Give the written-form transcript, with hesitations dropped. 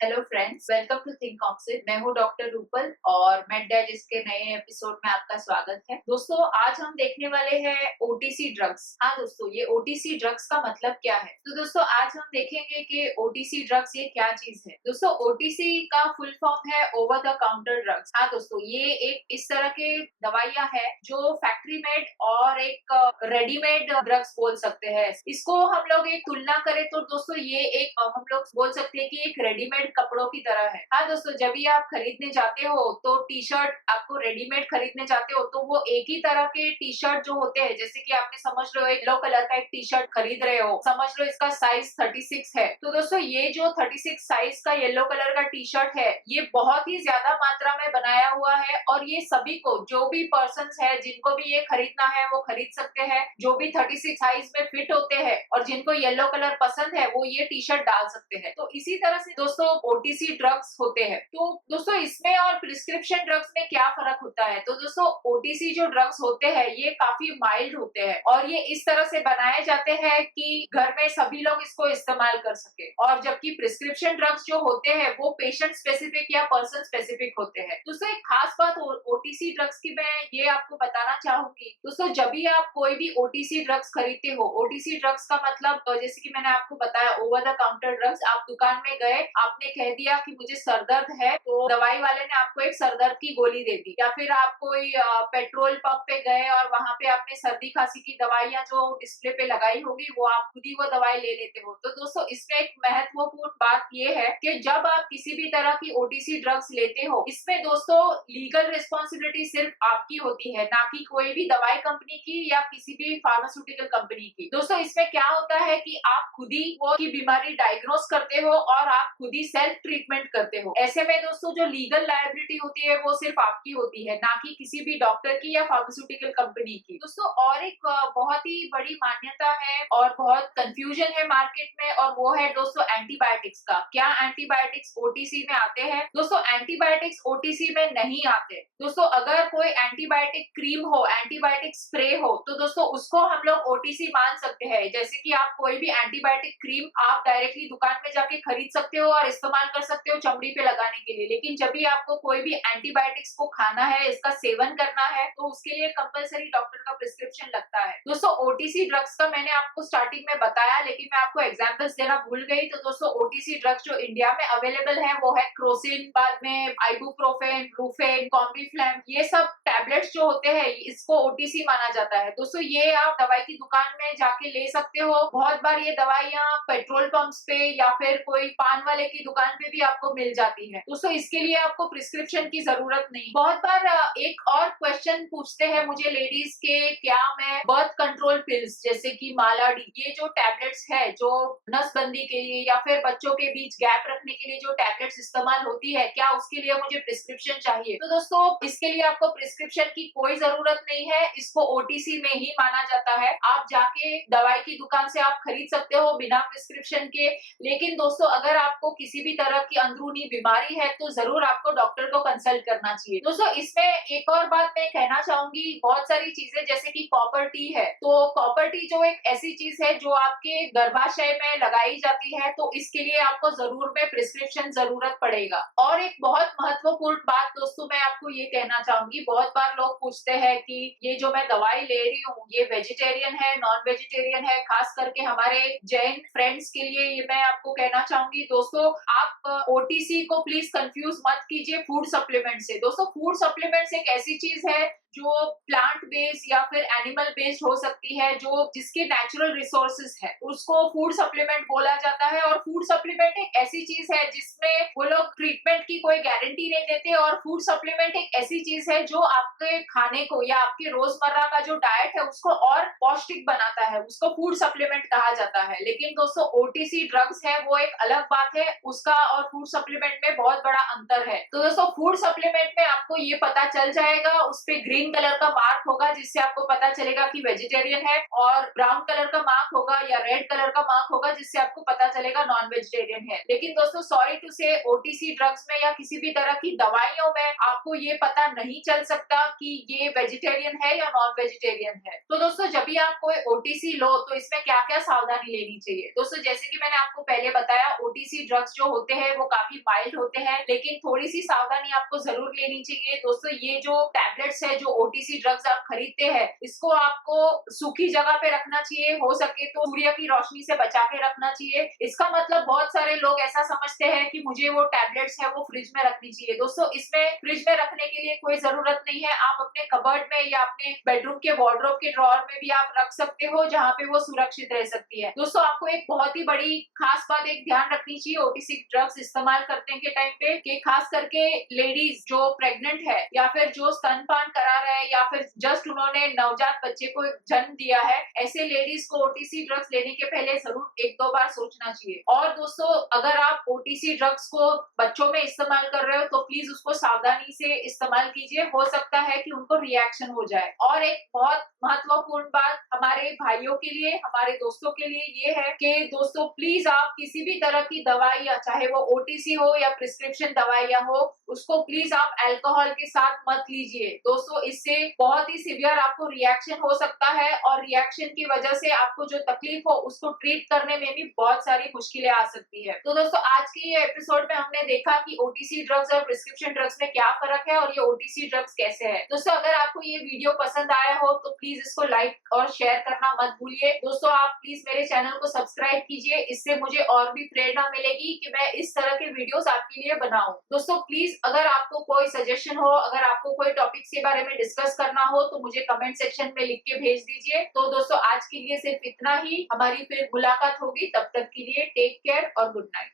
Hello friends, welcome to think oxide. मैं हूँ doctor Rupal और मेड डाइजेस्ट के नए एपिसोड में आपका स्वागत है। दोस्तों, आज हम देखने वाले हैं ओटीसी ड्रग्स। हाँ दोस्तों, ये ओटीसी ड्रग्स का मतलब क्या है? तो दोस्तों, आज हम देखेंगे कि ओटीसी ड्रग्स ये क्या चीज है। दोस्तों, ओटीसी का फुल फॉर्म है ओवर द काउंटर ड्रग्स। हाँ दोस्तों, ये एक इस तरह के दवाइयाँ है जो फैक्ट्री मेड और एक रेडीमेड ड्रग्स बोल सकते हैं। इसको हम लोग एक तुलना करें तो दोस्तों, ये एक हम लोग बोल सकते हैं कि एक रेडीमेड कपड़ों की तरह है। हाँ दोस्तों, जब भी आप खरीदने जाते हो तो टी शर्ट आपको रेडीमेड खरीदने जाते हो तो वो एक ही तरह के टी शर्ट जो होते हैं, जैसे कि आपने समझ लो एक येलो कलर का एक टी शर्ट खरीद रहे हो, समझ लो इसका साइज 36 है। तो दोस्तों, ये जो 36 साइज का येलो कलर का टी शर्ट है, ये बहुत ही ज्यादा मात्रा में बनाया हुआ है और ये सभी को, जो भी पर्सन है जिनको भी ये खरीदना है वो खरीद सकते हैं। जो भी 36 साइज में फिट होते हैं और जिनको येलो कलर पसंद है वो ये टी शर्ट डाल सकते हैं। तो इसी तरह से दोस्तों ओटीसी ड्रग्स होते हैं। तो दोस्तों, इसमें और प्रिस्क्रिप्शन ड्रग्स में क्या फर्क होता है? तो दोस्तों, ओटीसी जो ड्रग्स होते हैं ये काफी माइल्ड होते हैं और ये इस तरह से बनाए जाते हैं कि घर में सभी लोग इसको इस्तेमाल कर सके। और जबकि प्रिस्क्रिप्शन ड्रग्स जो होते हैं वो पेशेंट स्पेसिफिक या पर्सन स्पेसिफिक होते हैं। दोस्तों, एक खास बात ओटीसी ड्रग्स की मैं ये आपको बताना चाहूंगी। दोस्तों, जब भी आप कोई भी ओटीसी ड्रग्स खरीदते हो, ओटीसी ड्रग्स का मतलब जैसे कि मैंने आपको बताया ओवर द काउंटर ड्रग्स। आप दुकान में गए, आपने कह दिया कि मुझे सरदर्द है, तो दवाई वाले ने आपको एक सरदर्द की गोली दे दी। या फिर आप कोई पेट्रोल पंप पे गए और वहां पे आपने सर्दी खांसी की दवाइयां जो डिस्प्ले पे लगाई होगी वो आप खुद ही वो दवाई ले लेते हो। तो दोस्तों, इसमें एक महत्वपूर्ण बात ये है कि जब आप किसी भी तरह की ओटीसी ड्रग्स लेते हो, इसमें दोस्तों लीगल रिस्पॉन्सिबिलिटी सिर्फ आपकी होती है, ना कि कोई भी दवाई कंपनी की या किसी भी फार्मास्यूटिकल कंपनी की। दोस्तों, इसमें क्या होता है कि आप खुद ही वो की बीमारी डायग्नोस करते हो और आप खुद ही सेल्फ ट्रीटमेंट करते हो। ऐसे में दोस्तों, जो लीगल लायबिलिटी होती है वो सिर्फ आपकी होती है, ना कि किसी भी डॉक्टर की या फार्मास्यूटिकल कंपनी की। दोस्तों, और एक बहुत ही बड़ी मान्यता है और बहुत कंफ्यूजन है मार्केट में, और वो है दोस्तों एंटीबायोटिक्स का। क्या एंटीबायोटिक्स ओटीसी में आते हैं? दोस्तों, एंटीबायोटिक्स ओटीसी में नहीं आते। दोस्तों, अगर कोई एंटीबायोटिक क्रीम हो, एंटीबायोटिक स्प्रे हो, तो दोस्तों उसको हम लोग ओटीसी मान सकते हैं। जैसे कि आप कोई भी एंटीबायोटिक क्रीम आप डायरेक्टली दुकान में जाके खरीद सकते हो और इस्तेमाल कर सकते हो चमड़ी पे लगाने के लिए। लेकिन जब भी आपको कोई भी एंटीबायोटिक्स को खाना है, इसका सेवन करना है, तो उसके लिए कंपलसरी डॉक्टर का प्रिस्क्रिप्शन लगता है। दोस्तों, ओटीसी ड्रग्स का मैंने आपको स्टार्टिंग में बताया, लेकिन मैं आपको एग्जांपल्स देना भूल गई। तो दोस्तों, ओटीसी ड्रग्स जो इंडिया में अवेलेबल है वो है क्रोसिन, बाद में आइबुप्रोफेन, ब्रूफेन, कॉम्बीफ्लैम। ये सब टैबलेट्स जो होते हैं इसको ओटीसी माना जाता है। दोस्तों, ये आप दवाई की दुकान में जाके ले सकते हो। बहुत बार ये दवाइयाँ पेट्रोल पंप्स पे या फिर कोई पान वाले की दुकान पे भी आपको मिल जाती है। दोस्तों, इसके लिए आपको प्रिस्क्रिप्शन की जरूरत नहीं। बहुत बार एक और क्वेश्चन पूछते हैं मुझे लेडीज के, क्या मैं बर्थ कंट्रोल पिल्स जैसे कि मालाडी, ये जो टैबलेट्स है जो नसबंदी के लिए या फिर बच्चों के बीच गैप रखने के लिए जो टैबलेट्स इस्तेमाल होती है, क्या उसके लिए मुझे प्रिस्क्रिप्शन चाहिए? तो दोस्तों, इसके लिए आपको प्रिस्क्रिप्शन की कोई जरूरत नहीं है। इसको ओटीसी में ही माना जाता है। आप जाके दवाई की दुकान से आप खरीद सकते हो बिना प्रिस्क्रिप्शन के। लेकिन दोस्तों, अगर आपको किसी भी तरह की अंदरूनी बीमारी है तो जरूर आपको डॉक्टर को कंसल्ट करना चाहिए। दोस्तों, इसमें एक और बात मैं कहना चाहूंगी, बहुत सारी चीजें जैसे कि कॉपर टी है, तो कॉपर टी जो एक ऐसी चीज है जो आपके गर्भाशय में लगाई जाती है, तो इसके लिए आपको जरूर में प्रिस्क्रिप्शन जरूरत पड़ेगा। और एक बहुत महत्वपूर्ण बात दोस्तों मैं आपको ये कहना चाहूंगी, बहुत बार लोग पूछते हैं कि ये जो मैं दवाई ले रही हूँ ये वेजिटेरियन है, नॉन वेजिटेरियन है। खास करके हमारे जैन फ्रेंड्स के लिए ये मैं आपको कहना चाहूंगी, दोस्तों आप ओटीसी को प्लीज कंफ्यूज मत कीजिए फूड सप्लीमेंट से। दोस्तों, फूड सप्लीमेंट्स एक ऐसी चीज है जो प्लांट बेस्ड या फिर एनिमल बेस्ड हो सकती है, जो जिसके नेचुरल रिसोर्सेज है उसको फूड सप्लीमेंट बोला जाता है। और फूड सप्लीमेंट एक ऐसी चीज है जिसमें वो लोग ट्रीटमेंट की कोई गारंटी नहीं देते, और फूड सप्लीमेंट एक ऐसी चीज है जो आपके खाने को या आपके रोजमर्रा का जो डाइट है उसको और पौष्टिक बनाता है, उसको फूड सप्लीमेंट कहा जाता है। लेकिन दोस्तों, ओटीसी ड्रग्स है वो एक अलग बात है, उसका और फूड सप्लीमेंट में बहुत बड़ा अंतर है। तो दोस्तों, फूड सप्लीमेंट में आपको ये पता चल जाएगा, उस पे ग्रीन कलर का मार्क होगा जिससे आपको पता चलेगा कि वेजिटेरियन है, और ब्राउन कलर का मार्क होगा या रेड कलर का मार्क होगा जिससे आपको पता चलेगा नॉन वेजिटेरियन है। लेकिन दोस्तों, सॉरी टू से ओटीसी ड्रग्स में या किसी भी तरह की दवाइयों में आपको ये पता नहीं चल सकता कि ये वेजिटेरियन है या नॉन वेजिटेरियन है। तो दोस्तों, जब भी आप कोई ओटीसी लो तो इसमें क्या क्या सावधानी लेनी चाहिए? दोस्तों, जैसे कि मैंने आपको पहले बताया, ओटीसी ड्रग्स जो होते हैं वो काफी माइल्ड होते हैं, लेकिन थोड़ी सी सावधानी आपको जरूर लेनी चाहिए। दोस्तों ये जो टैबलेट्स है, जो ओटीसी ड्रग्स आप खरीदते हैं, इसको आपको सूखी जगह पे रखना चाहिए, हो सके तो सूर्य की रोशनी से बचा के रखना चाहिए। इसका मतलब बहुत सारे लोग ऐसा समझते हैं कि मुझे वो टैबलेट्स है वो फ्रिज में रखनी चाहिए। दोस्तों इसमें फ्रिज में रखने के लिए कोई जरूरत नहीं है। आप अपने कबर्ड में या अपने बेडरूम के वार्डरोब के ड्रॉअर में भी आप रख सकते हो, जहाँ पे वो सुरक्षित रह सकती है। दोस्तों आपको एक बहुत ही बड़ी खास बात एक ध्यान रखनी चाहिए ओटीसी ड्रग्स इस्तेमाल करने के टाइम पे, कि खास करके लेडीज जो प्रेग्नेंट है या फिर जो स्तनपान करा रहे हैं या फिर जस्ट उन्होंने नवजात बच्चे को जन्म दिया है, ऐसे लेडीज को ओटीसी ड्रग्स लेने के पहले जरूर एक दो बार सोचना चाहिए। और दोस्तों अगर आप ओटीसी ड्रग्स को बच्चों में इस्तेमाल कर रहे हो तो प्लीज उसको सावधानी से इस्तेमाल कीजिए, हो सकता है कि उनको रिएक्शन हो जाए। और एक बहुत महत्वपूर्ण बात हमारे भाइयों के लिए, हमारे दोस्तों के लिए ये है कि दोस्तों प्लीज आप किसी भी तरह की दवाइयां, चाहे वो ओटीसी हो या प्रिस्क्रिप्शन दवाइयां हो, उसको प्लीज आप अल्कोहल के साथ मत लीजिए। दोस्तों इससे बहुत ही सीवियर आपको रिएक्शन हो सकता है और रिएक्शन की वजह से आपको जो तकलीफ हो उसको ट्रीट करने में भी बहुत सारी मुश्किलें आ सकती है। तो दोस्तों आज की ये एपिसोड में हमने देखा कि ओटीसी ड्रग्स और प्रिस्क्रिप्शन ड्रग्स में क्या फर्क है और ये ओटीसी ड्रग्स कैसे है। दोस्तों अगर आपको ये वीडियो पसंद आया हो तो प्लीज इसको लाइक और शेयर करना मत भूलिए। दोस्तों आप प्लीज मेरे चैनल को सब्सक्राइब कीजिए, इससे मुझे और भी प्रेरणा मिलेगी कि मैं इस तरह के वीडियोस आपके लिए बनाऊं। दोस्तों प्लीज अगर आपको कोई सजेशन हो, अगर आपको कोई टॉपिक्स के बारे में डिस्कस करना हो तो मुझे कमेंट सेक्शन में लिख के भेज दीजिए। तो दोस्तों आज के लिए सिर्फ इतना ही, हमारी फिर मुलाकात होगी, तब तक के लिए टेक केयर और गुड नाइट।